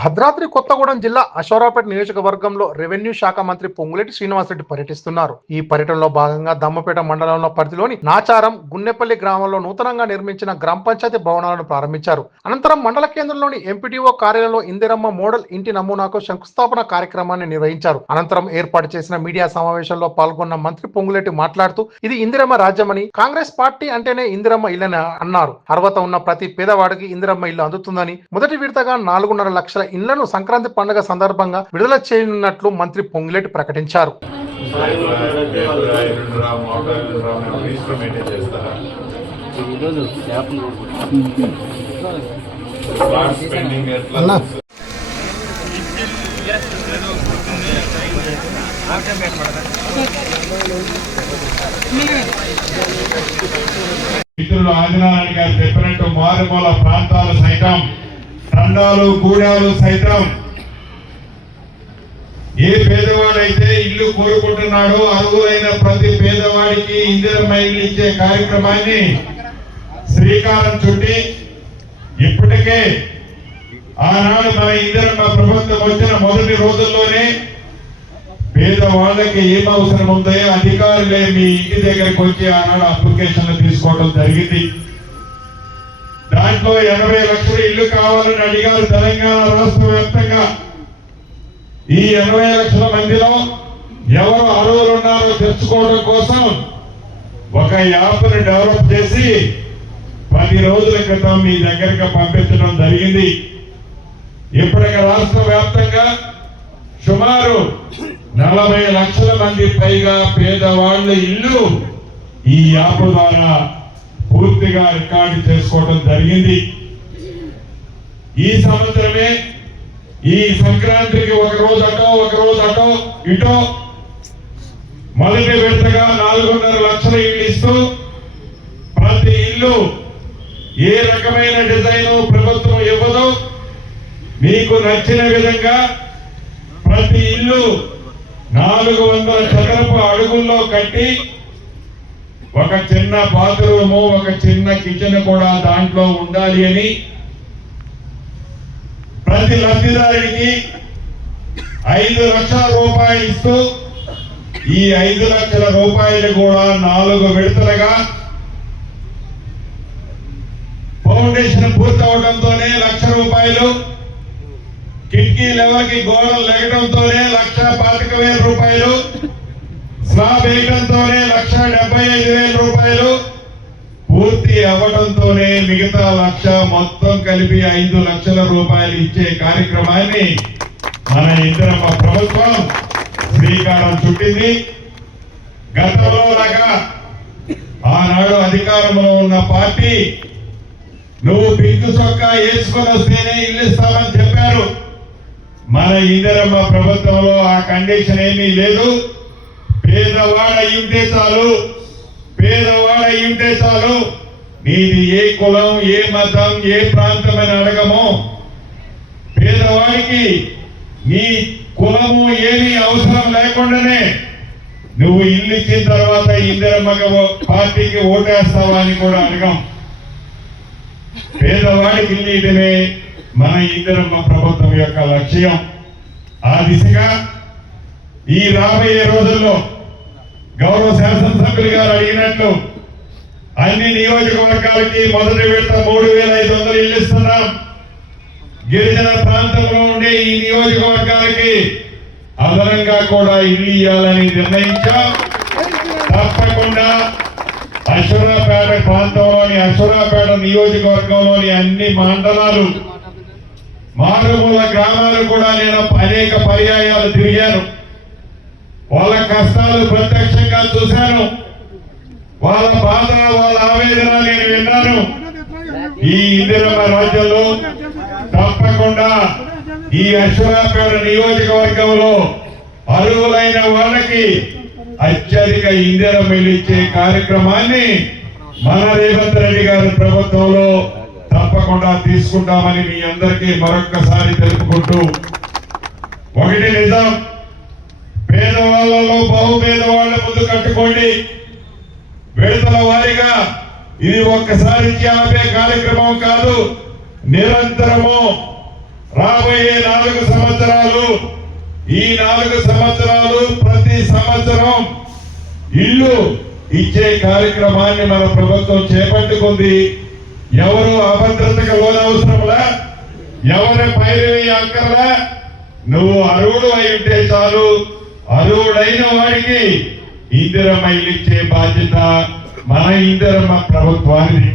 భద్రాద్రి కొత్తగూడెం జిల్లా అశ్వారావుపేట నియోజకవర్గంలో రెవెన్యూ శాఖ మంత్రి పొంగులేటి శ్రీనివాసరెడ్డి పర్యటిస్తున్నారు. ఈ పర్యటనలో భాగంగా దమ్మపేట మండలంలో పరిధిలోని నాచారం, గున్నెపల్లి గ్రామంలో నూతనంగా నిర్మించిన గ్రామ పంచాయతీ భవనాలను ప్రారంభించారు. అనంతరం మండల కేంద్రంలోని ఎంపీటీఓ కార్యాలయంలో ఇందిరమ్మ మోడల్ ఇంటి నమూనాకు శంకుస్థాపన కార్యక్రమాన్ని నిర్వహించారు. అనంతరం ఏర్పాటు చేసిన మీడియా సమావేశంలో పాల్గొన్న మంత్రి పొంగులేటి మాట్లాడుతూ, ఇది ఇందిరమ్మ రాజ్యమని, కాంగ్రెస్ పార్టీ అంటేనే ఇందిరమ్మ ఇల్లని అన్నారు. అర్హత ఉన్న ప్రతి పేదవాడికి ఇందిరమ్మ ఇల్లు అందుతుందని, మొదటి విడతగా 4.5 లక్షల ఇళ్లను సంక్రాంతి పండుగ సందర్భంగా విడుదల చేయనున్నట్లు మంత్రి పొంగులేటి ప్రకటించారు. మిత్రులు ఆదినారాయణ గారు చెప్పినట్టు మారుమూల ప్రాంతాలు సైతం, తండాలు గూడాలు సైతం ఏ పేదవాడైతే ఇల్లు కోరుకుంటున్నాడో అర్హులైన ప్రతి పేదవాడికి ఇందిరమ్మ ఇల్లు ఇచ్చే కార్యక్రమాన్ని శ్రీకారం చుట్టి ఇప్పటికే ఆనాడు మన ఇందిరమ్మ ప్రభుత్వం వచ్చిన మొదటి రోజుల్లోనే పేదవాళ్ళకి ఏం అవసరం ఉందో అధికారులే మీ ఇంటి దగ్గరకు వచ్చి ఆనాడు అప్లికేషన్లు తీసుకోవడం జరిగింది. దాంట్లో 80 లక్షల ఇల్లు కావాలని అడిగారు తెలంగాణ రాష్ట్ర వ్యాప్తంగా. ఈ 80 లక్షల మందిలో ఎవరు అర్హులు ఉన్నారో తెలుసుకోవడం కోసం ఒక యాప్ను డెవలప్ చేసి 10 రోజుల క్రితం మీ దగ్గరకు పంపించడం జరిగింది. ఇప్పటికి రాష్ట్ర వ్యాప్తంగా సుమారు 40 లక్షల మంది పైగా పేదవాళ్ళ ఇల్లు ఈ యాప్ ద్వారా పూర్తిగా రికార్డు చేసుకోవడం జరిగింది. ఈ సంవత్సరమే ఈ సంక్రాంతికి ఒక రోజు అటో ఇటో మొదటి విడతగా 4.5 లక్షల ఇల్లు ఇస్తూ ప్రతి ఇల్లు ఏ రకమైన డిజైన్ ప్రభుత్వం ఇవ్వదు, మీకు నచ్చిన విధంగా ప్రతి ఇల్లు 400 చదరపు అడుగుల్లో కట్టి ఒక చిన్న బాత్రూము, ఒక చిన్న కిచెన్ కూడా దాంట్లో ఉండాలి అని ప్రతి లబ్ధిదారుడికి 5 లక్షల రూపాయలు ఇస్తూ ఈ 5 లక్షల రూపాయలు కూడా 4 విడతలుగా ఫౌండేషన్ పూర్తవడంతోనే 1 లక్ష రూపాయలు, కిటికీ లెవెల్కి గోడలు లెగడంతోనే 1,25,000 రూపాయలు, స్లాబ్ వేయడంతోనే 1,75,000 రూపాయలు, పూర్తి అవ్వడంతోనే మిగతా 1 లక్ష, మొత్తం కలిపి 5 లక్షల రూపాయలు ఇచ్చే కార్యక్రమాన్ని మన ఇందిరమ్మ ప్రభుత్వం శ్రీకారం చుట్టింది. గతంలో లాగా ఆనాడు అధికారంలో ఉన్న పార్టీ నువ్వు పింక్ చొక్కా వేసుకొని వస్తేనే ఇల్లు ఇస్తామని చెప్పారు. మన ఇందిరమ్మ ప్రభుత్వంలో ఆ కండిషన్ ఏమీ లేదు. పేదవాడయ్యుంటే చాలు, నీది ఏ కులం, ఏ మతం, ఏ ప్రాంతం అని అడగము. పేదవాడికి నీ కులము ఏమీ అవసరం లేకుండానే నువ్వు ఇల్లు ఇచ్చిన తర్వాత ఇందిరమ్మ పార్టీకి ఓటేస్తావా అని కూడా అడగం. పేదవాడికి ఇల్లు ఇవ్వడమే మన ఇందిరమ్మ ప్రభుత్వం యొక్క లక్ష్యం. ఆ దిశగా ఈ రాబోయే రోజుల్లో గౌరవ శాసనసభ్యులు గారు అడిగినట్లు అన్ని నియోజకవర్గాలకి మొదటి విడత 3,500 ఇల్లు ఇస్తున్నాం. గిరిజన ప్రాంతంలో ఉండే ఈ నియోజకవర్గాలకి అదనంగా కూడా ఇల్లు ఇవ్వాలని నిర్ణయించాం. తప్పకుండా అశ్వారావుపేట ప్రాంతంలోని అశ్వారావుపేట నియోజకవర్గంలోని అన్ని మండలాలు, మారుమూల గ్రామాలు కూడా నేను అనేక పర్యాయాలు తిరిగాను. వాళ్ళ కష్టాలు ప్రత్యక్షంగా చూశాను. వాళ్ళ బాధ, వాళ్ళ ఆవేదన నేను విన్నాను. ఈ ఇందిరమ్మ రాజ్యంలో తప్పకుండా ఈ అశ్వారావుపేట నియోజకవర్గంలో అర్హులైన వాళ్ళకి అత్యధిక ఇందిరమ్మ ఇల్లు ఇచ్చే కార్యక్రమాన్ని మన రేవంత్ రెడ్డి గారి ప్రభుత్వంలో తప్పకుండా తీసుకుంటామని మీ అందరికీ మరొక్కసారి తెలుపుకుంటూ, ఒకటి నిజం, పేదవాళ్లలో బహుపేదవాళ్ల ముందు కట్టుకోండి. విడతల వారీగా ఇది ఒక్కసారి ఆపే కార్యక్రమం కాదు. నిరంతరము రాబోయే 4 సంవత్సరాలు ఈ 4 సంవత్సరాలు ప్రతి సంవత్సరం ఇల్లు ఇచ్చే కార్యక్రమాన్ని మన ప్రభుత్వం చేపట్టుకుంది. ఎవరు అభద్రతకు లోనవసరంలా, ఎవరి పైరవి అక్కర్లా. నువ్వు అర్హుడు అయి ఉంటే చాలు, అర్హుడైన వాడికి ఇందిరమ్మ ఇల్లు ఇచ్చే బాధ్యత మన ఇందిరమ్మ ప్రభుత్వానికి.